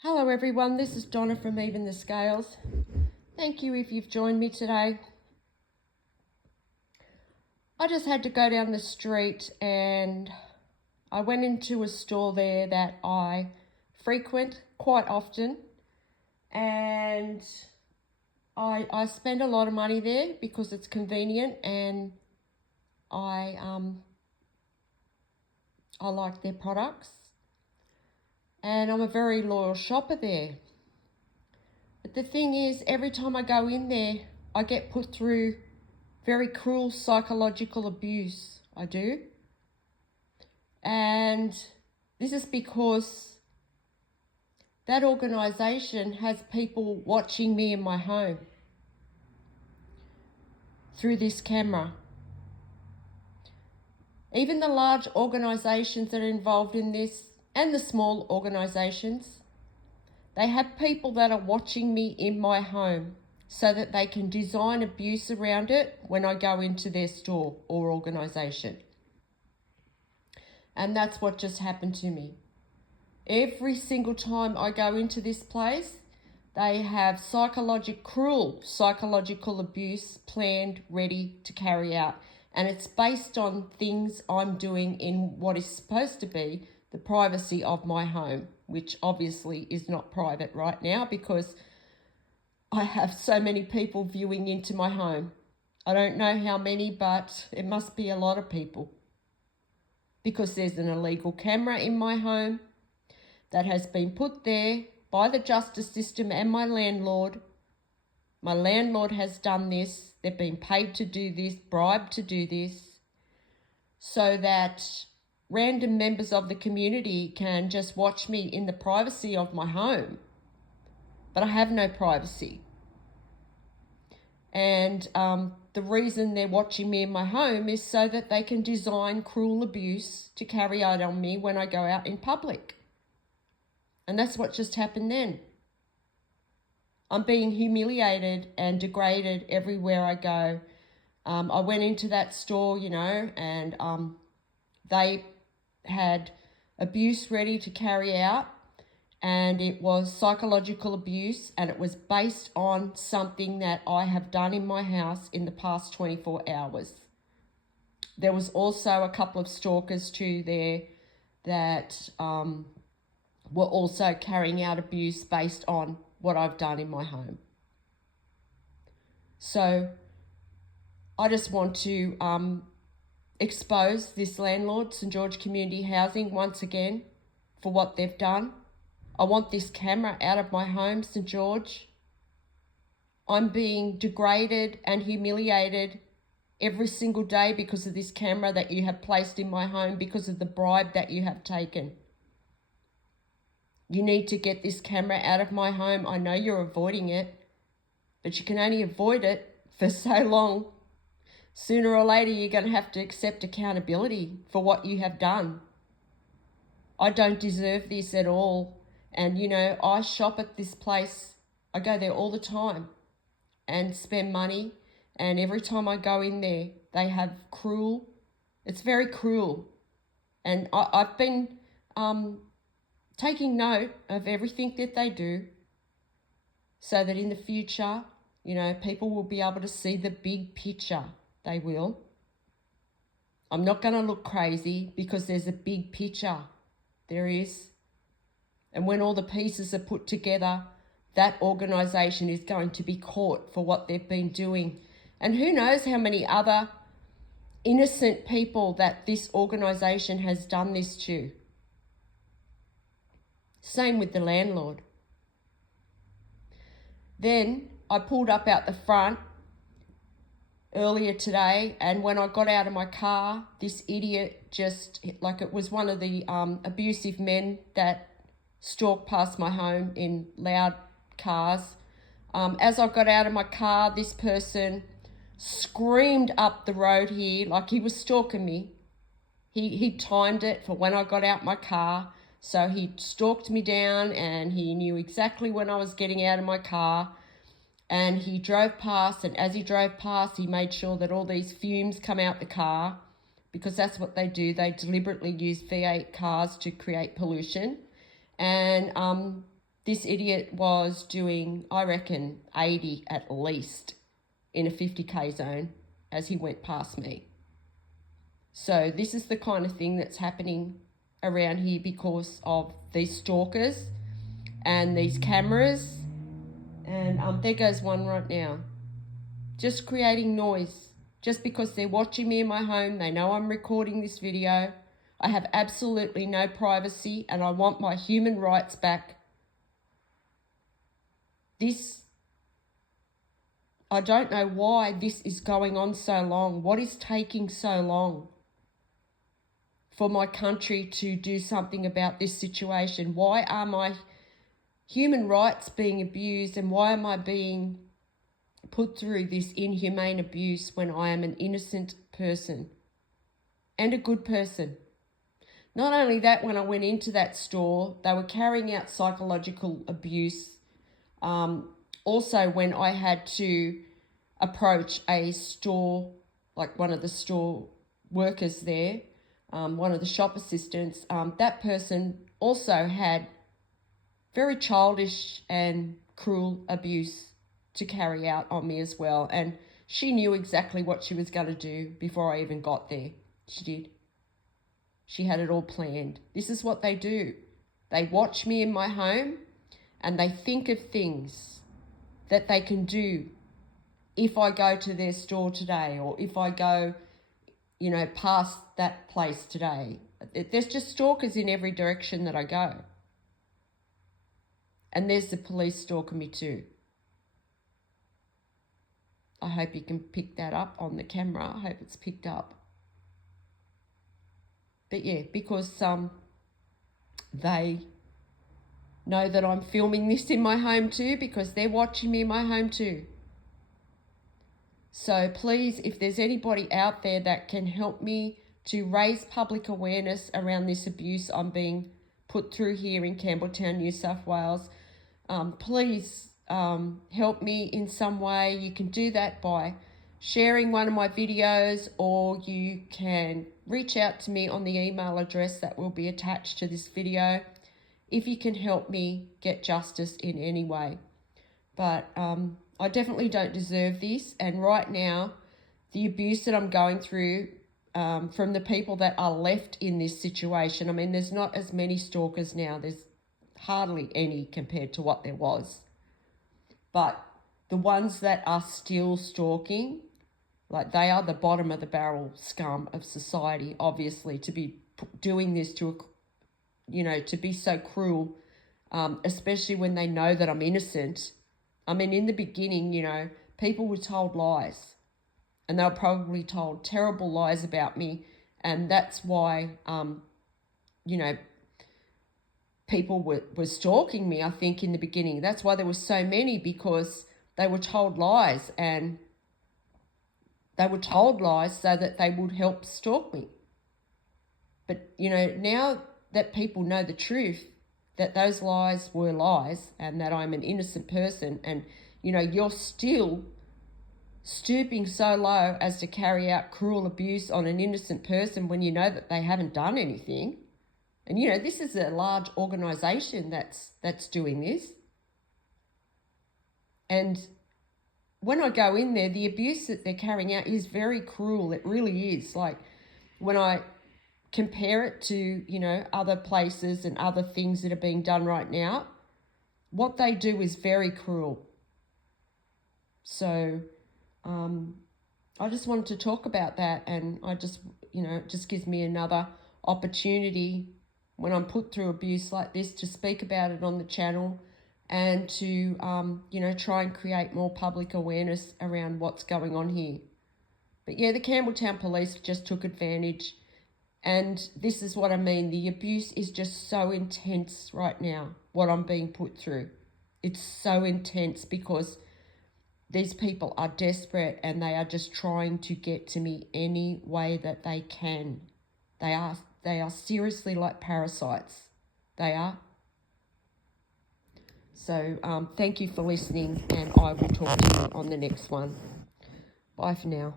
Hello everyone, this is Donna from Even the Scales. Thank you if you've joined me today. I just had to go down the street and I went into a store there that I frequent quite often, and I spend a lot of money there because it's convenient and I like their products, and I'm a very loyal shopper there. But the thing is, every time I go in there, I get put through very cruel psychological abuse. I do. And this is because that organisation has people watching me in my home through this camera. Even the large organisations that are involved in this, and the small organisations, they have people that are watching me in my home so that they can design abuse around it when I go into their store or organisation. And that's what just happened to me. Every single time I go into this place, they have cruel psychological abuse planned, ready to carry out. And it's based on things I'm doing in what is supposed to be the privacy of my home, which obviously is not private right now because I have so many people viewing into my home. I don't know how many, but it must be a lot of people, because there's an illegal camera in my home that has been put there by the justice system and my landlord. My landlord has done this. They've been paid to do this, bribed to do this, so that random members of the community can just watch me in the privacy of my home. But I have no privacy. And the reason they're watching me in my home is so that they can design cruel abuse to carry out on me when I go out in public. And that's what just happened then. I'm being humiliated and degraded everywhere I go. I went into that store, and they had abuse ready to carry out, and it was psychological abuse, and it was based on something that I have done in my house in the past 24 hours. There was also a couple of stalkers too there that were also carrying out abuse based on what I've done in my home. So I just want to expose this landlord, St George Community Housing, once again for what they've done. I want this camera out of my home, St George. I'm being degraded and humiliated every single day because of this camera that you have placed in my home, because of the bribe that you have taken. You need to get this camera out of my home. I know you're avoiding it, but you can only avoid it for so long. Sooner or later, you're going to have to accept accountability for what you have done. I don't deserve this at all. And, I shop at this place. I go there all the time and spend money. And every time I go in there, they have it's very cruel. And I've been taking note of everything that they do so that in the future, people will be able to see the big picture. They will. I'm not going to look crazy because there's a big picture. There is. And when all the pieces are put together, that organisation is going to be caught for what they've been doing. And who knows how many other innocent people that this organisation has done this to. Same with the landlord. Then I pulled up out the front earlier today, and when I got out of my car, this idiot it was one of the abusive men that stalked past my home in loud cars. As I got out of my car, this person screamed up the road here like he was stalking me. He timed it for when I got out my car. So he stalked me down and he knew exactly when I was getting out of my car. And he drove past, and as he drove past, he made sure that all these fumes come out the car, because that's what they do. They deliberately use V8 cars to create pollution. And this idiot was doing, I reckon, 80 at least in a 50k zone as he went past me. So this is the kind of thing that's happening around here because of these stalkers and these cameras. And there goes one right now. Just creating noise. Just because they're watching me in my home, they know I'm recording this video. I have absolutely no privacy and I want my human rights back. I don't know why this is going on so long. What is taking so long for my country to do something about this situation? Why are my human rights being abused and why am I being put through this inhumane abuse when I am an innocent person and a good person? Not only that, when I went into that store, they were carrying out psychological abuse. Also, when I had to approach a store, like one of the store workers there, one of the shop assistants, that person also had very childish and cruel abuse to carry out on me as well. And she knew exactly what she was going to do before I even got there. She did. She had it all planned. This is what they do. They watch me in my home and they think of things that they can do if I go to their store today or if I go, past that place today. There's just stalkers in every direction that I go. And there's the police stalking me too. I hope you can pick that up on the camera. I hope it's picked up. But yeah, because they know that I'm filming this in my home too, because they're watching me in my home too. So please, if there's anybody out there that can help me to raise public awareness around this abuse I'm being put through here in Campbelltown, New South Wales, please help me in some way. You can do that by sharing one of my videos, or you can reach out to me on the email address that will be attached to this video if you can help me get justice in any way. But I definitely don't deserve this, and right now the abuse that I'm going through from the people that are left in this situation, I mean, there's not as many stalkers now. There's hardly any compared to what there was. But the ones that are still stalking, like, they are the bottom of the barrel scum of society, obviously, to be doing this to be so cruel, especially when they know that I'm innocent. I mean, in the beginning, people were told lies, and they were probably told terrible lies about me, and that's why, people were stalking me, I think, in the beginning. That's why there were so many, because they were told lies, and they were told lies so that they would help stalk me. But, now that people know the truth, that those lies were lies and that I'm an innocent person, and, you're still stooping so low as to carry out cruel abuse on an innocent person when you know that they haven't done anything. And, this is a large organisation that's doing this. And when I go in there, the abuse that they're carrying out is very cruel. It really is. Like, when I compare it to, other places and other things that are being done right now, what they do is very cruel. So I just wanted to talk about that, and I just, it just gives me another opportunity when I'm put through abuse like this to speak about it on the channel and to, try and create more public awareness around what's going on here. But yeah, the Campbelltown police just took advantage, and this is what I mean. The abuse is just so intense right now, what I'm being put through. It's so intense because these people are desperate and they are just trying to get to me any way that they can. They are seriously like parasites. They are. So thank you for listening, and I will talk to you on the next one. Bye for now.